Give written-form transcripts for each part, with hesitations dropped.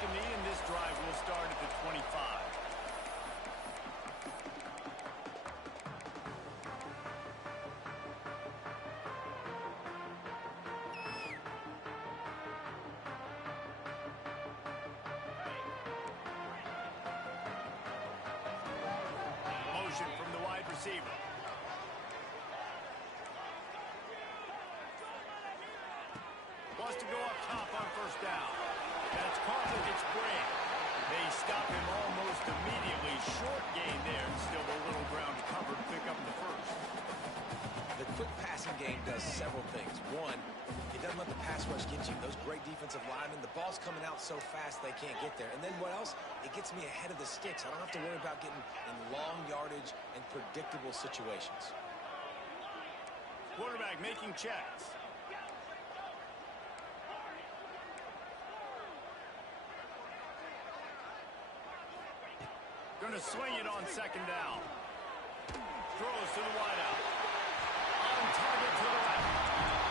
take a knee, and this drive will start at the 25. From the wide receiver. Wants to go up top on first down. That's caught with its break. They stop him almost immediately. Short gain there, and still a little ground to cover to pick up the first. The quick passing game does several things. One, it doesn't let the pass rush get you. Those great defensive linemen, the ball's coming out so fast they can't get there. And then what else? It gets me ahead of the sticks. I don't have to worry about getting in long yardage and predictable situations. Quarterback making checks. Going to swing it on second down. Throws to the wideout. On target to the left.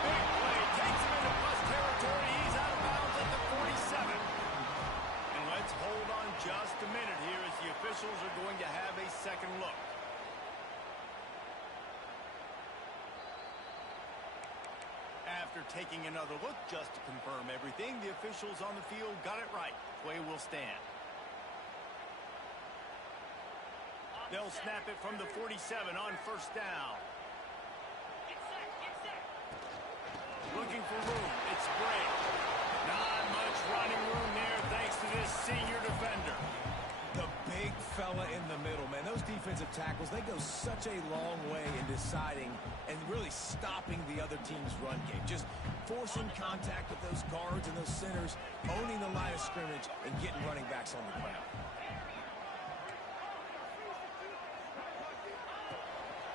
Big play. Takes him into plus territory. He's out of bounds at the 47. And let's hold on just a minute here as the officials are going to have a second look. After taking another look just to confirm everything, the officials on the field got it right. Play will stand. They'll snap it from the 47 on first down. Looking for room. It's Bray. Not much running room there thanks to this senior defender. The big fella in the middle, man. Those defensive tackles, they go such a long way in deciding and really stopping the other team's run game. Just forcing contact with those guards and those centers, owning the line of scrimmage, and getting running backs on the ground.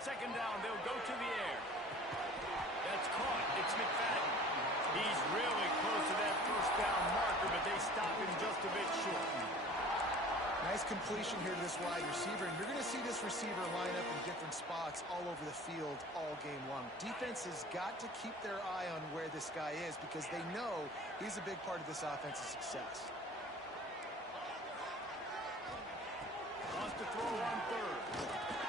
Second down, they'll go to the air. That's caught. It's McFadden. He's really close to that first down marker, but they stop him just a bit short. Nice completion here to this wide receiver, and you're going to see this receiver line up in different spots all over the field all game long. Defense has got to keep their eye on where this guy is because they know he's a big part of this offense's success. Wants to throw on third.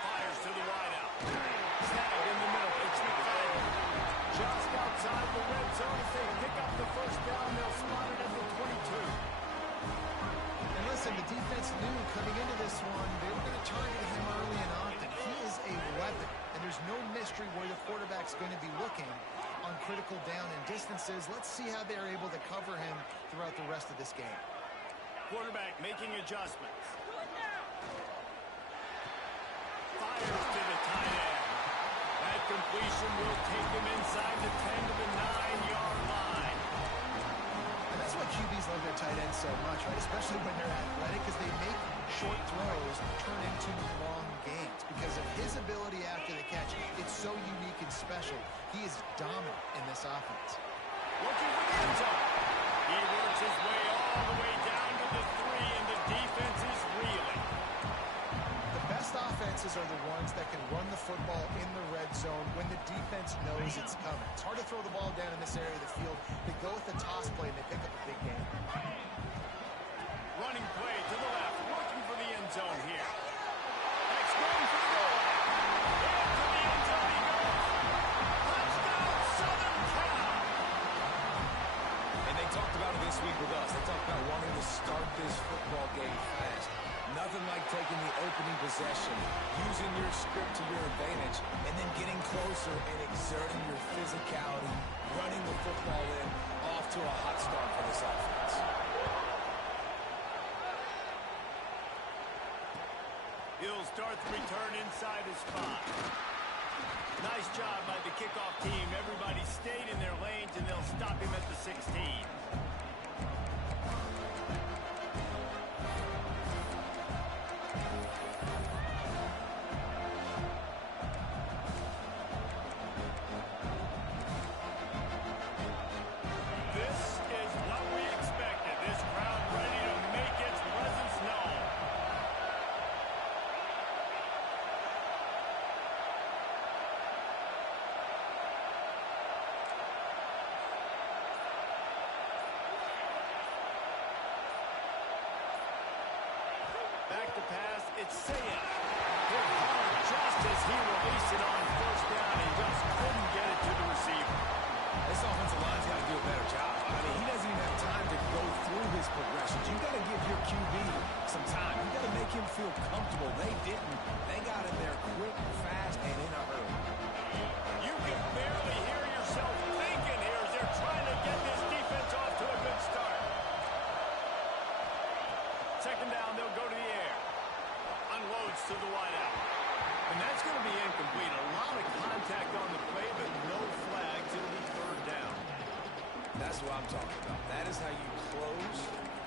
Fires to the wideout. Snagged in the middle. It's McFadden. Just outside the red zone as they pick up the first down. They'll spot it at the 22. And listen, the defense knew coming into this one they were going to target him early and often. He is a weapon, and there's no mystery where the quarterback's going to be looking on critical down and distances. Let's see how they're able to cover him throughout the rest of this game. Quarterback making adjustments. Fires to the tight end. That completion will take him inside the 10 to the 9-yard line. And that's why QBs love their tight ends so much, right? Especially when they're athletic, because they make short throws turn into long gains. Because of his ability after the catch, it's so unique and special. He is dominant in this offense. Looking for the end zone. He works his way all the way down to the 3, and the defense is reeling. The best offenses are the ones that can run the football in the red zone when the defense knows it's coming. It's hard to throw the ball down in this area of the field. They go with the toss play, and they pick up a big game. Running play to the left, looking for the end zone here. Next going for the goal line. Into the end zone he goes. Touchdown, Southern Cal. And they talked about it this week with us. They talked about wanting to start this football game fast. Nothing like taking the opening possession, using your script to your advantage, and then getting closer and exerting your physicality, running the football in, off to a hot start for this offense. He'll start the return inside his 5. Nice job by the kickoff team. Everybody stayed in their lanes, and they'll stop him at the 16. might say it. Hit hard just as he released it on first down. He just couldn't get it to the receiver. This offensive line's got to do a better job. I mean, he doesn't even have time to go through his progressions. You got to give your QB some time. You got to make him feel comfortable. They didn't. They got in there quick, fast, and in a hurry. You can barely hear yourself thinking here as they're trying to get this defense off to a good start. Second down, they'll go to the air. Unloads to the wideout. And that's going to be incomplete. A lot of contact on the play, but no flags. It'll be third down. That's what I'm talking about. That is how you close.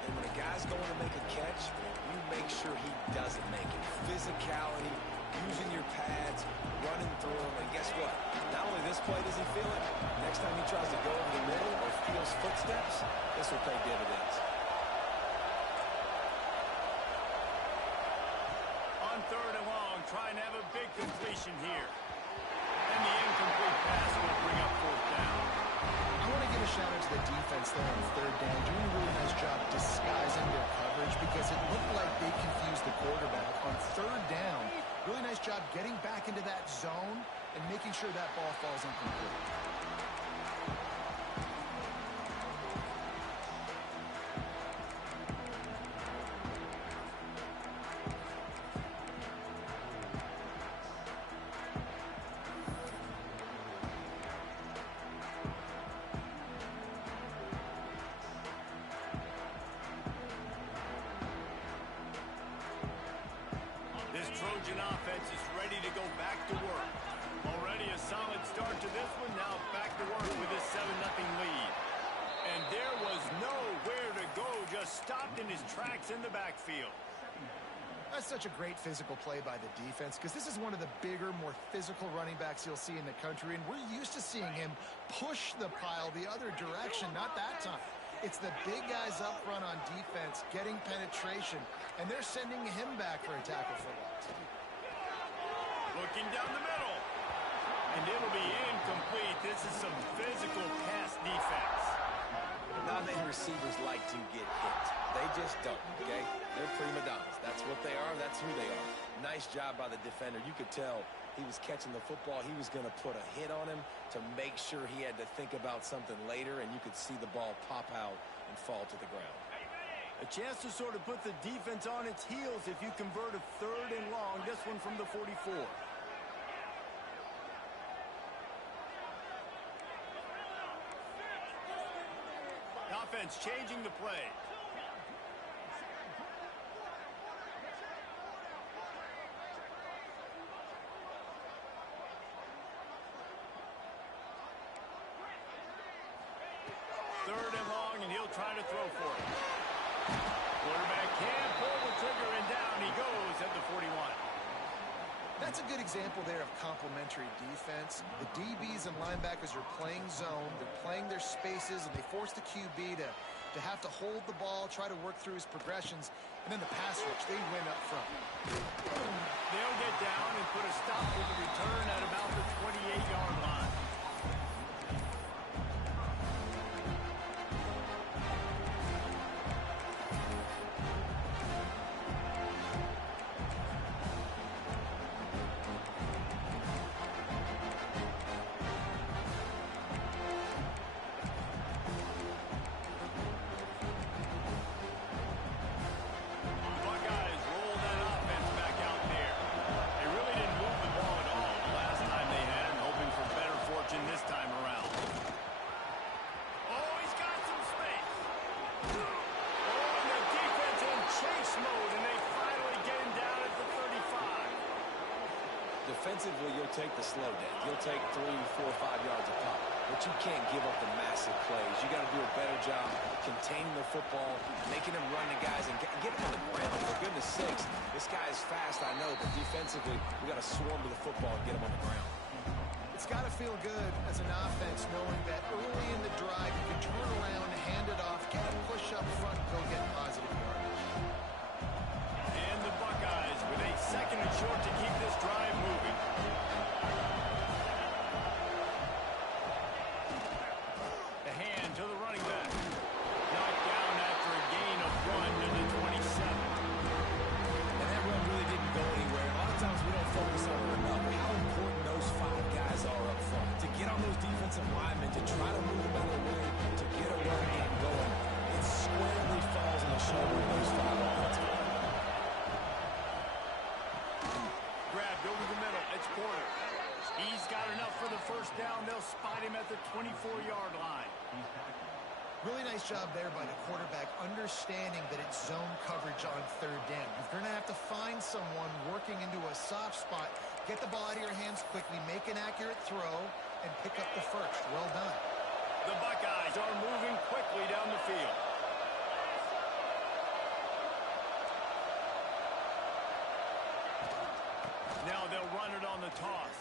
And when a guy's going to make a catch, you make sure he doesn't make it. Physicality, using your pads, running through him. And guess what? Not only this play does he feel it, next time he tries to go over the middle or feels footsteps, this will pay dividends. On third and long, trying to have a big completion here. And the incomplete pass will bring up fourth down. I want to give a shout out to the defense there on third down, doing a really nice job disguising their coverage because it looked like they confused the quarterback. On third down, really nice job getting back into that zone and making sure that ball falls incomplete. Trojan offense is ready to go back to work. Already a solid start to this one. Now back to work with this 7-0 lead. And there was nowhere to go. Just stopped in his tracks in the backfield. That's such a great physical play by the defense because this is one of the bigger, more physical running backs you'll see in the country. And we're used to seeing him push the pile the other direction. Not that time. It's the big guys up front on defense getting penetration, and they're sending him back for a tackle for loss. Looking down the middle. And it'll be incomplete. This is some physical pass defense. Not-name receivers like to get hit. They just don't, okay? They're prima donnas. That's what they are. That's who they are. Nice job by the defender. You could tell he was catching the football. He was going to put a hit on him to make sure he had to think about something later, and you could see the ball pop out and fall to the ground. A chance to sort of put the defense on its heels if you convert a third and long. This one from the 44. Offense changing the play. Third and long, and he'll try to throw for it. Quarterback can't pull the trigger, and down he goes at the 41. That's a good example there of complementary defense. The DBs and linebackers are playing zone. They're playing their spaces, and they force the QB to have to hold the ball, try to work through his progressions, and then the pass rush, they win up front. They'll get down and put a stop to the return at about the 28-yard line. Defensively, you'll take the slow down. You'll take 3, 4, 5 yards a pop. But you can't give up the massive plays. You got to do a better job containing the football, making him run the guys, and get him on the ground. For goodness sakes, this guy is fast, I know, but defensively, we got to swarm to the football and get him on the ground. It's got to feel good as an offense knowing that early in the drive you can turn around, hand it off, get a push up front, go get positive yardage. And the Buckeyes with a second and short to keep this drive moving. The hand to the running back. Knocked down after a gain of 1 to the 27. And that run really didn't go quarter. He's got enough for the first down. They'll spot him at the 24-yard line. Really nice job there by the quarterback, understanding that it's zone coverage on third down. You're going to have to find someone working into a soft spot, get the ball out of your hands quickly, make an accurate throw, and pick up the first. Well done. The Buckeyes are moving quickly down the field. Now they'll run it on the toss.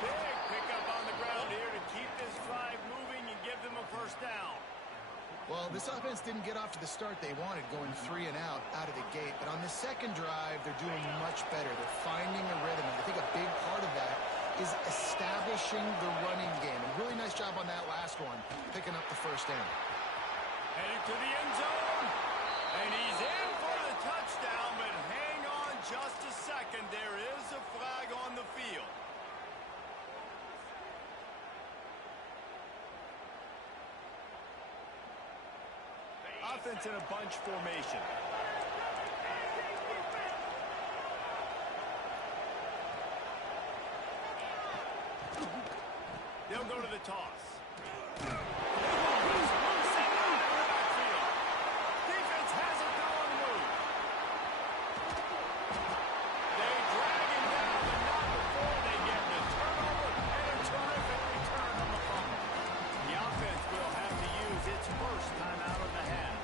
Big pickup on the ground here to keep this drive moving and give them a first down. Well, this offense didn't get off to the start they wanted, going 3 and out of the gate. But on the second drive, they're doing much better. They're finding a rhythm. And I think a big part of that is establishing the running game. A really nice job on that last one, picking up the first down. Headed to the end zone. And he's in for the touchdown, but hang on just a second. There is a flag on the field. Offense in a bunch formation. They'll go to the toss. Defense has it now on the move. They drag him down, but not before they get the turnover and a terrific return on the fumble. The offense will have to use its first time out of the half.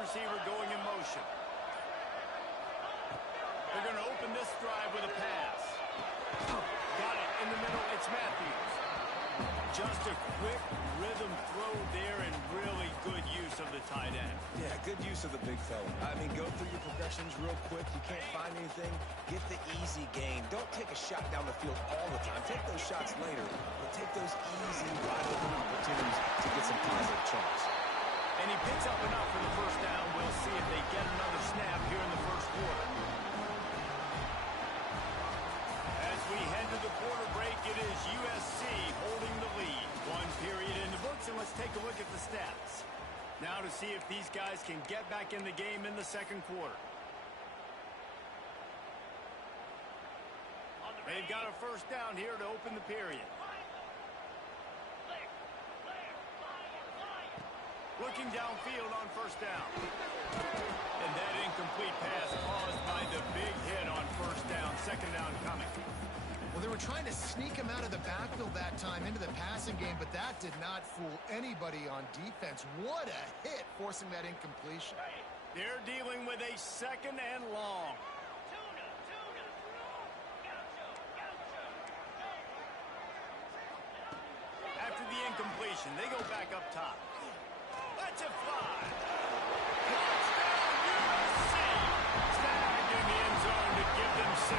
Receiver going in motion. They're going to open this drive with a pass. Got it in the middle. It's Matthews. Just a quick rhythm throw there and really good use of the tight end. Yeah, good use of the big fella. I mean, go through your progressions real quick. You can't find anything. Get the easy gain. Don't take a shot down the field all the time. Take those shots later, but take those easy, wide open opportunities to get some positive chunks. And he picks up enough for the first down. We'll see if they get another snap here in the first quarter. As we head to the quarter break, it is USC holding the lead. One period in the books, and let's take a look at the stats. Now to see if these guys can get back in the game in the second quarter. They've got a first down here to open the period. Looking downfield on first down. And that incomplete pass caused by the big hit on first down. Second down coming. Well, they were trying to sneak him out of the backfield that time into the passing game, but that did not fool anybody on defense. What a hit, forcing that incompletion. They're dealing with a second and long. After the incompletion, they go back up top. Let's it fly. Touchdown, USC. Snagged in the end zone to give them 6.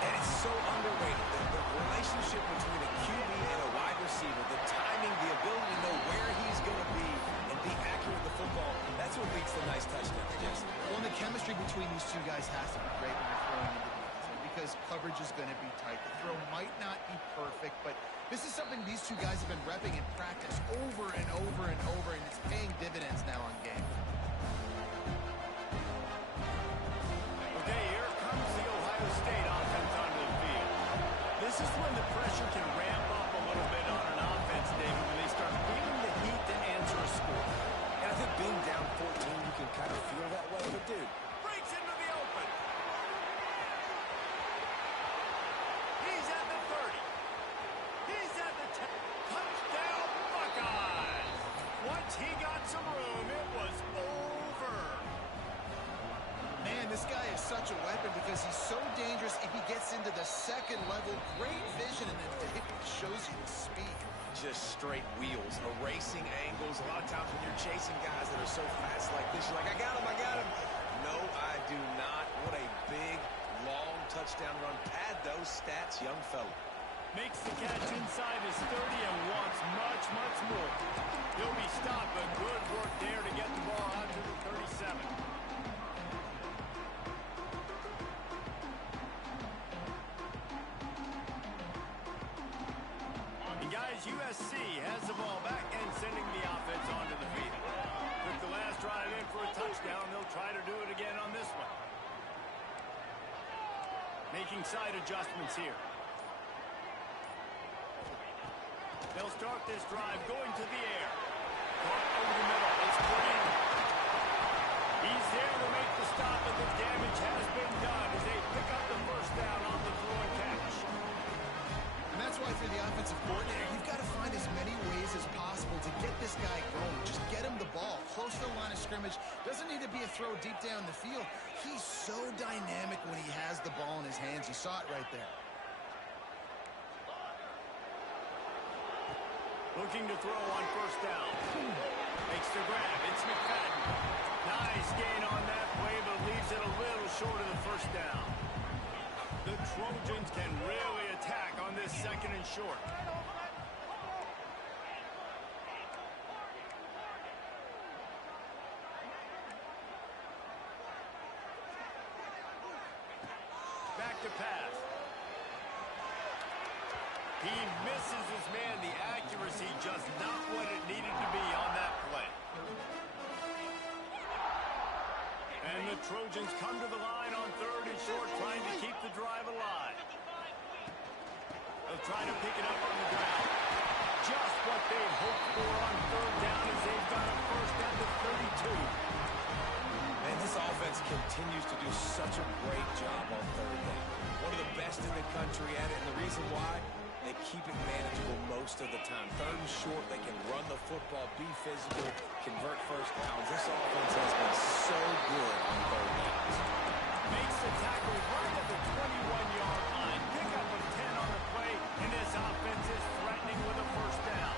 And it's so underrated. The relationship between a QB and a wide receiver, the timing, the ability to know where he's going to be and be accurate with the football, that's what leads to nice touchdowns, Jesse. Well, the chemistry between these two guys has to be great when they're throwing into the zone because coverage is going to be tight. The throw might not be perfect, but this is something these two guys have been repping in practice over and over and over, and it's paying dividends now on game. Okay, here comes the Ohio State offense onto the field. This is when the pressure can ramp up a little bit on an offense, David, when they start feeling the heat to answer a score. And I think being down 14, you can kind of feel that way. But, dude, breaks into the open. He's at the 30. He's at the 10. Touchdown, Buckeyes. Once he got some room, it was over. Man, this guy is such a weapon because he's so dangerous if he gets into the second level. Great vision, and then it shows you the speed. Just straight wheels, erasing angles. A lot of times when you're chasing guys that are so fast like this, you're like, I got him. No, I do not. What a big, long touchdown run. Pad those stats, young fella. Makes the catch inside his 30 and wants much, much more. He'll be stopped, but good work there to get the ball inside adjustments here. They'll start this drive going to the air. Caught over the middle. It's clean. He's there to make the stop, but the damage has been done as they pick up the first down on the throw and catch. And that's why for the offensive coordinator, you've got to find as many ways as possible to get this guy going. Just get him the ball close to the line of scrimmage. Doesn't need to be a throw deep down the field. He's so dynamic when he has the ball in his hands. You saw it right there. Looking to throw on first down. Makes the grab. It's McFadden. Nice gain on that play, but leaves it a little short of the first down. The Trojans can really attack on this second and short. Back to pass. He misses his man. The accuracy just not what it needed to be on that play. And the Trojans come to the line on third and short, trying to keep the drive alive. They'll try to pick it up on the ground. Just what they hoped for on third down as they've got a first down to 32. And this offense continues to do such a great job on third down. One of the best in the country at it, and the reason why, they keep it manageable most of the time. Third and short, they can run the football, be physical, convert first downs. This offense has been so good on third downs. Makes the tackle right at the 21-yard line. Pick up of 10 on the play, and this offense is threatening with a first down.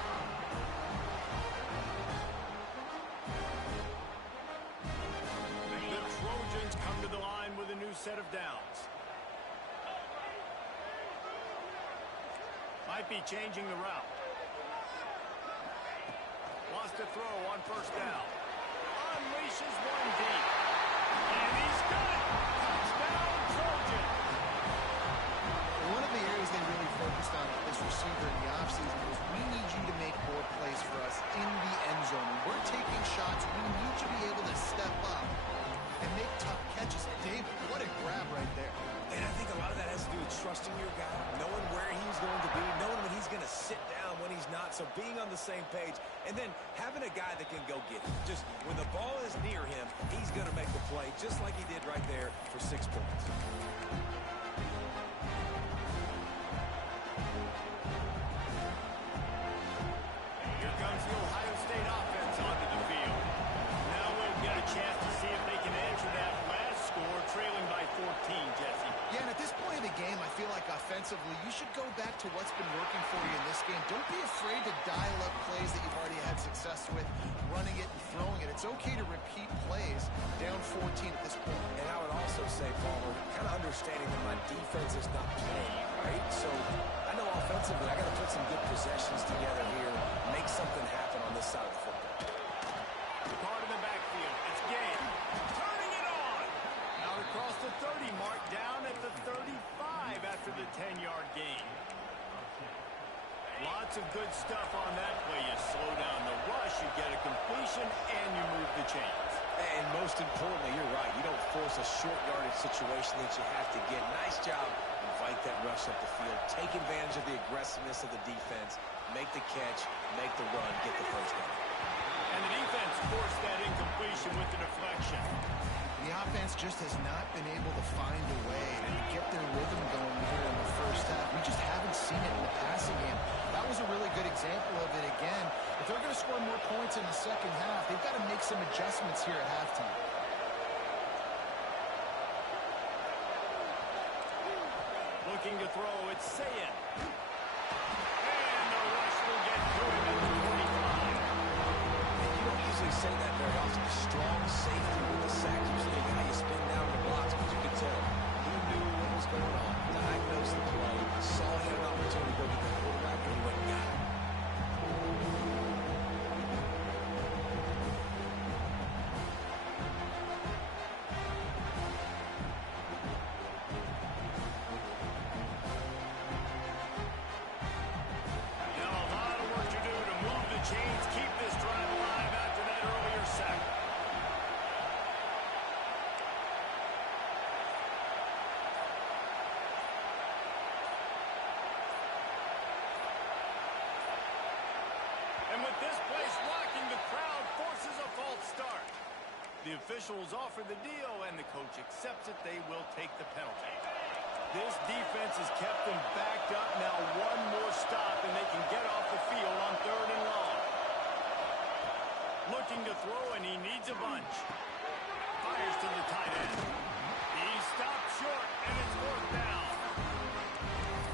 The Trojans come to the line with a new set of downs. Might be changing the route. Wants to throw on first down. Unleashes one deep. And he's got it. Touchdown, Trojan. One of the areas they really focused on with this receiver in the offseason was we need you to make more plays for us in the end zone. When we're taking shots, we need you to be able to step up and make tough catches. David, what a grab right there. And I think a lot of that has to do with trusting your guy, knowing where he's going to be, knowing when he's going to sit down, when he's not. So being on the same page, and then having a guy that can go get it. Just when the ball is near him, he's going to make the play, just like he did right there for 6 points. Here comes the Ohio State offense onto the field. Now we'll get a chance to see if they can answer that last score, trailing by 14, Jesse. Yeah, and at this point of the game, I feel like offensively, you should go back to what's been working for you in this game. Don't be afraid to dial up plays that you've already had success with, running it and throwing it. It's okay to repeat plays down 14 at this point. And I would also say, Palmer, kind of understanding that my defense is not playing, right? So I know offensively I got to put some good possessions together here, make something happen on this side of the football. Part of the backfield. It's game. Turning it on. Now across the 30 mark, down at the 35 after the 10-yard gain. Lots of good stuff on that play. You slow down the rush, you get a completion, and you move the chains. And most importantly, you're right. You don't force a short yardage situation that you have to get. Nice job. Invite that rush up the field. Take advantage of the aggressiveness of the defense. Make the catch. Make the run. Get the first down. And the defense forced that incompletion with the deflection. The offense just has not been able to find a way to get their rhythm going here in the first half. We just haven't seen it in the passing game. That was a really good example of it again. If they're going to score more points in the second half, they've got to make some adjustments here at halftime. Looking to throw, it's Sayin. And the rush will get through him at the 25. And you don't usually say that very often. Strong safety with the sack. Usually a guy you spin down the blocks, but you could tell he knew what was going on. Diagnosed the play. Saw he had an opportunity to go get the quarterback, and he went and got it. Now a lot of work to do to move the chains, keep this drive alive after that earlier sack. The officials offer the deal, and the coach accepts it. They will take the penalty. This defense has kept them backed up. Now one more stop, and they can get off the field on 3rd and long. Looking to throw, and he needs a bunch. Fires to the tight end. He stopped short, and it's 4th down.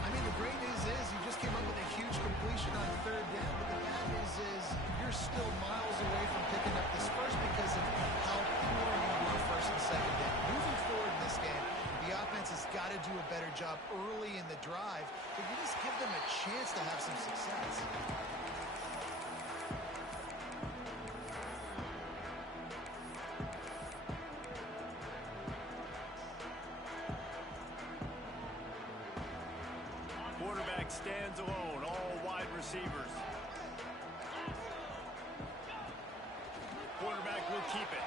I mean, the great news is you just came up with a huge completion on 3rd down, but the bad news is you're still miles away from picking up this first because of how poor you were 1st and 2nd down. Moving forward in this game, the offense has got to do a better job early in the drive to just give them a chance to have some success. Quarterback stands alone, all wide receivers. Quarterback will keep it.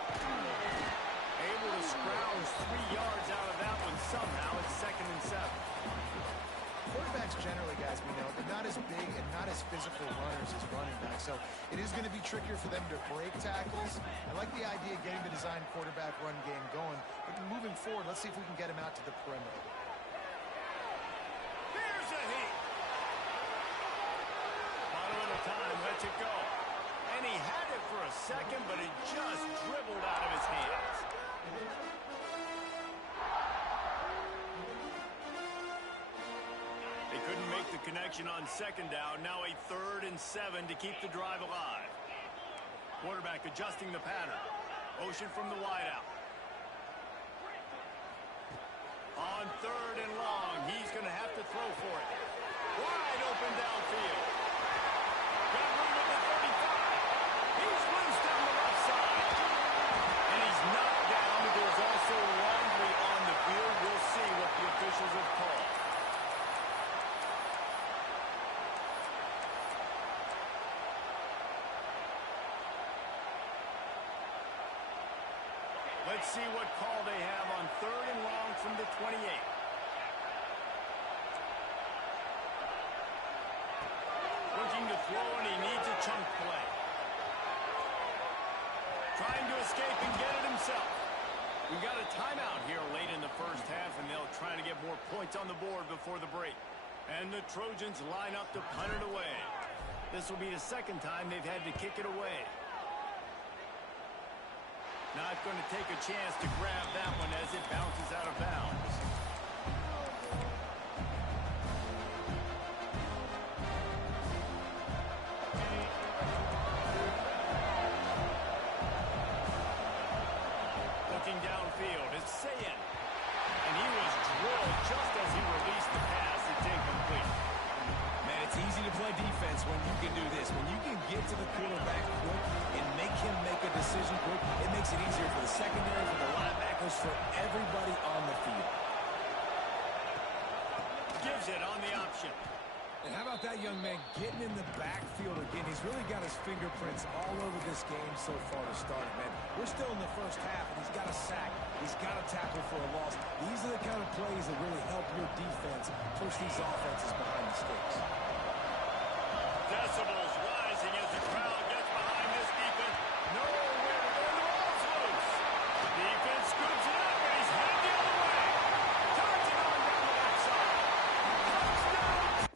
Able to scrounge 3 yards out of that one somehow. It's 2nd and 7. Quarterbacks generally, guys, we know, they're not as big and not as physical runners as running backs. So it is going to be trickier for them to break tackles. I like the idea of getting the design quarterback run game going. But moving forward, let's see if we can get him out to the perimeter. Here's a hit. Not a little time, lets it go. And he had it for a second, but it just dribbled out of his hands. They couldn't make the connection on 2nd down. Now a 3rd and 7 to keep the drive alive. Quarterback adjusting the pattern. Motion from the wideout. On 3rd and long, he's going to have to throw for it. Wide open downfield. Got room at the 35. He's loose down the left side. And he's knocked down, but there's also laundry on the field. We'll see what the officials have called. Let's see what call they have on 3rd and long from the 28. Looking to throw, and he needs a chunk play. Trying to escape and get it himself. We've got a timeout here late in the 1st half, and they'll try to get more points on the board before the break. And the Trojans line up to punt it away. This will be the 2nd time they've had to kick it away. Not going to take a chance to grab that one as it bounces out of bounds. Looking downfield, it's Sayin. And he was drilled just as he released the pass. It's incomplete. Man, it's easy to play defense when you can do this. When you can get to the quarterback quick and make him make a decision quick, it makes it easier for the secondary, for the linebackers, for everybody on the field. Gives it on the option. And how about that young man getting in the backfield again? He's really got his fingerprints all over this game so far to start it, man. We're still in the 1st half, and he's got a sack. He's got a tackle for a loss. These are the kind of plays that really help your defense push these offenses behind the sticks. Decibels rising as the crowd gets behind this defense. Nowhere to go. The ball's loose. Defense scoops it up, and he's headed the other way. Turns it on down the left side. Touchdown!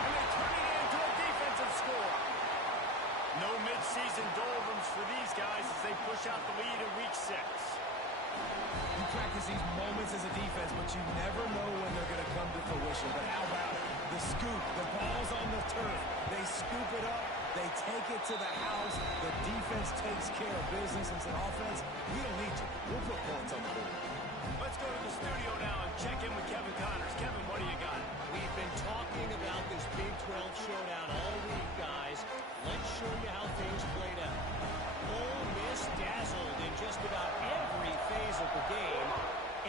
And they turn it into a defensive score. No midseason doldrums for these guys as they push out the lead in week 6. You practice these moments as a defense, but you never know when they're going to come to fruition. But how about the scoop? The ball's on the turf. They scoop it up. They take it to the house. The defense takes care of business. As an offense, we don't need to. We'll put points on the board. Let's go to the studio now and check in with Kevin Connors. Kevin, what do you got? We've been talking about this Big 12 showdown all week, guys. Let's show you how things played out. Ole Miss dazzled in just about every phase of the game.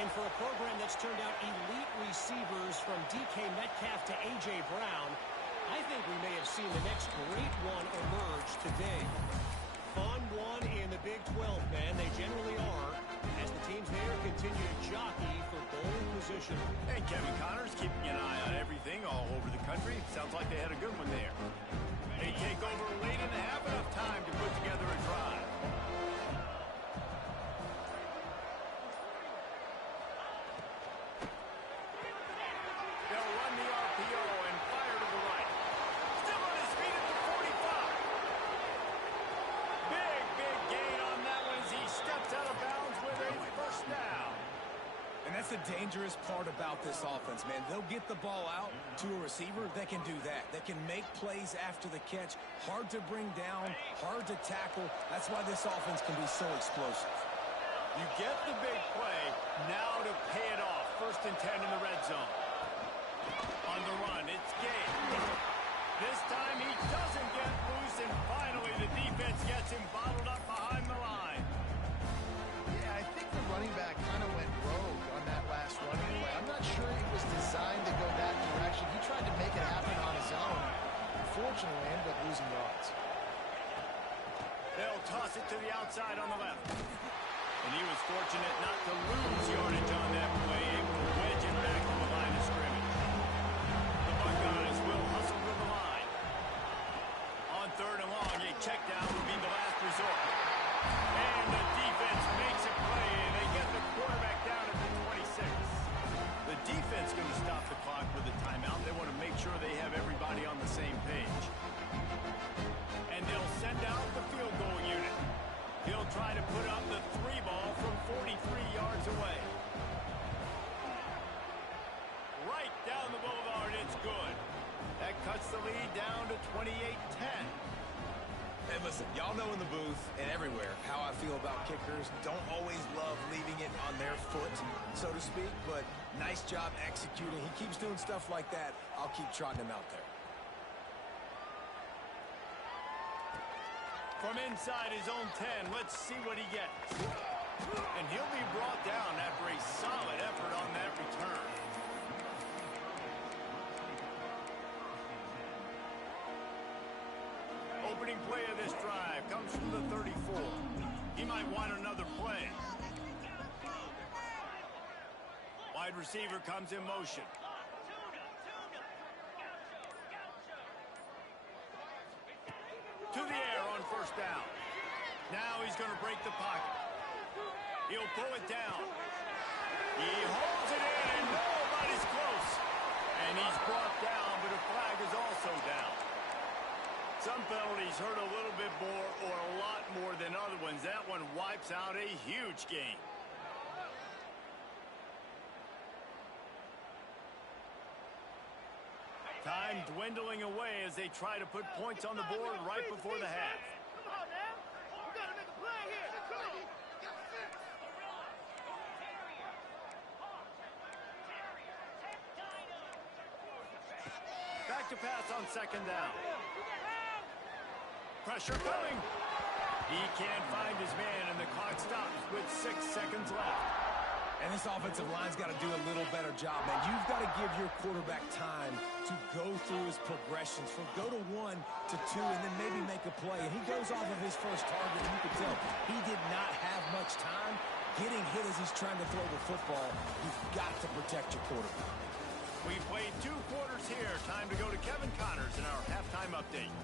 And for a program that's turned out elite receivers from DK Metcalf to A.J. Brown, I think we may have seen the next great one emerge today. Fun one in the Big 12, man. They generally are, as the teams there continue to jockey for bowl position. And Kevin Connors keeping an eye on everything all over the country. Sounds like they had a good one there. They take over late in the half, the dangerous part about this offense, man. They'll get the ball out to a receiver. They can do that. They can make plays after the catch. Hard to bring down, hard to tackle. That's why this offense can be so explosive. You get the big play, now to pay it off. 1st and 10 in the red zone. On the run, it's Gay. This time he doesn't get loose, and finally the defense gets him bottled up behind the line. Yeah, I think the running back kind of went rogue on that last running play. I'm not sure he was designed to go that direction. He tried to make it happen on his own. Unfortunately, ended up losing yards. They'll toss it to the outside on the left. And he was fortunate not to lose yardage on that play, able to wedge it back to the line of scrimmage. The Buckeyes will hustle to the line. On 3rd and long, a check down will be the last resort. And the defense makes a play, and they get the quarterback down at the 26. The defense going to stop the clock with a timeout. They want to make sure they have everybody on the same page. And they'll send out the field goal unit. He'll try to put up the 3 ball from 43 yards away. Right down the boulevard, it's good. That cuts the lead down to 28-10. And listen, y'all know in the booth and everywhere how I feel about kickers. Don't always love leaving it on their foot, so to speak, but nice job executing. He keeps doing stuff like that. I'll keep trotting him out there. From inside his own 10, let's see what he gets. And he'll be brought down after a solid effort on that return. Opening play of this drive comes from the 34. He might want another play. Wide receiver comes in motion. To the air on 1st down. Now he's going to break the pocket. He'll pull it down. He holds it in, and nobody's close. And he's brought down, but a flag is also down. Some penalties hurt a little bit more or a lot more than other ones. That one wipes out a huge game. Time dwindling away as they try to put points on the board right before the half. Come on now. We got to make a play here. Back to pass on 2nd down. Pressure coming. He can't find his man, and the clock stops with 6 seconds left. And this offensive line's got to do a little better job, man. You've got to give your quarterback time to go through his progressions, from go to 1 to 2, and then maybe make a play. And he goes off of his first target, and you can tell he did not have much time getting hit as he's trying to throw the football. You've got to protect your quarterback. We've played 2 quarters here. Time to go to Kevin Connors in our halftime update.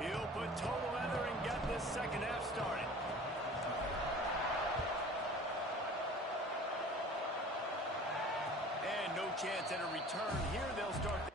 He'll put total leather and get this 2nd half started. And no chance at a return here. They'll start